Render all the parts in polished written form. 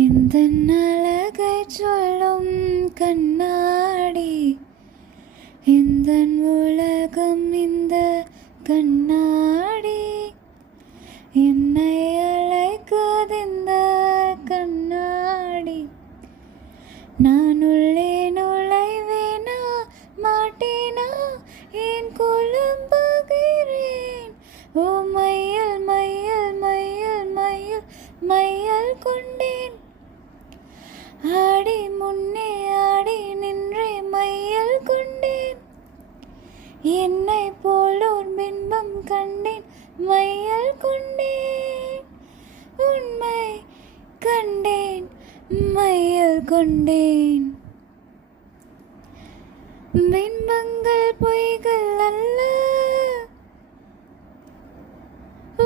இந்த அழகை சொல்லும் கண்ணாடி, இந்த உலகம் இந்த கண்ணாடி, என்னை அழைக்குதிந்த கண்ணாடி. நான் உள்ளே நுழைவேனா மாட்டேனா, ஏன் குழம்புகிறேன்? ஓ மையல் மையல் மையல் மையல் மையல் கொண்டேன். ஆடி முன்னே ஆடி நின்றே மையல் கொண்டேன். என்னை போலோர் பின்பம் கண்டேன் மையல் கொண்டேன். உண்மை கண்டேன் மையல் கொண்டேன். பின்பங்கள் பொய்கள் அல்ல,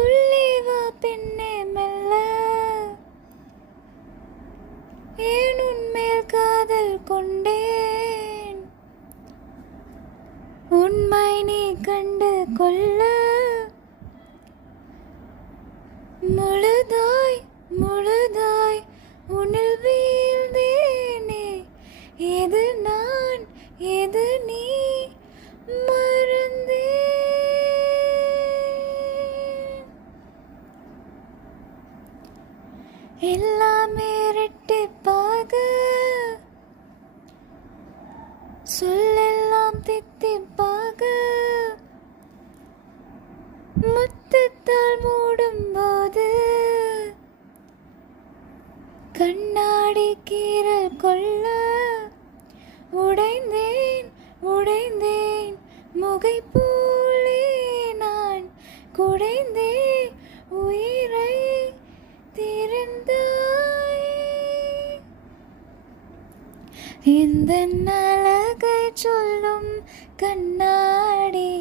உள்ளே வா பெண்ணே மெல்ல. ஏன் உன்மேல் காதல் கொண்டேன், உண்மை நீ கண்டு கொள்ள. முழுதாய் முழுதாய் உன்னில் வீழ்ந்தேனே, எது நான் எது நீ மறந்தேன். எல்லாமே இரட்டிப்பாக, சொல்லெல்லாம் தித்திப்பாக, முத்தத்தால் மூடும் போது கண்ணாடி கீறல் கொள்ள. உடைந்தேன் உடைந்தேன் முகை போலே நான், குடைந்தே உயிரை திறந்தாய். இந்த அழகை சொல்லும் கண்ணாடி,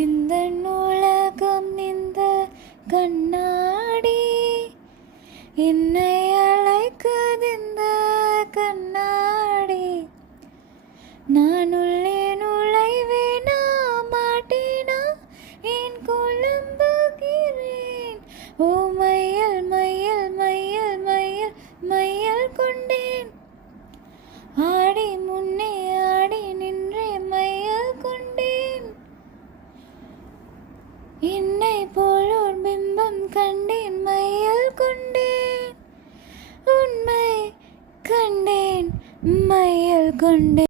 இந்த உலகம் இந்த கண்ணாடி, என்னை அழைக்குதிந்த கண்ணாடி. நான் உள்ளே நுழைவேனா மாட்டேனா, ஏன் குழம்புகிறேன்? ஓ மையல் மையல் மையல் மையல் மையல் கொண்டேன். ஆடி முன்னே ஆடி நின்றே மையல் கொண்டேன். என்னை போலோர் பிம்பம் கண்டேன் மையல் கொண்டேன். உண்மை கண்டேன் மையல் கொண்டேன்.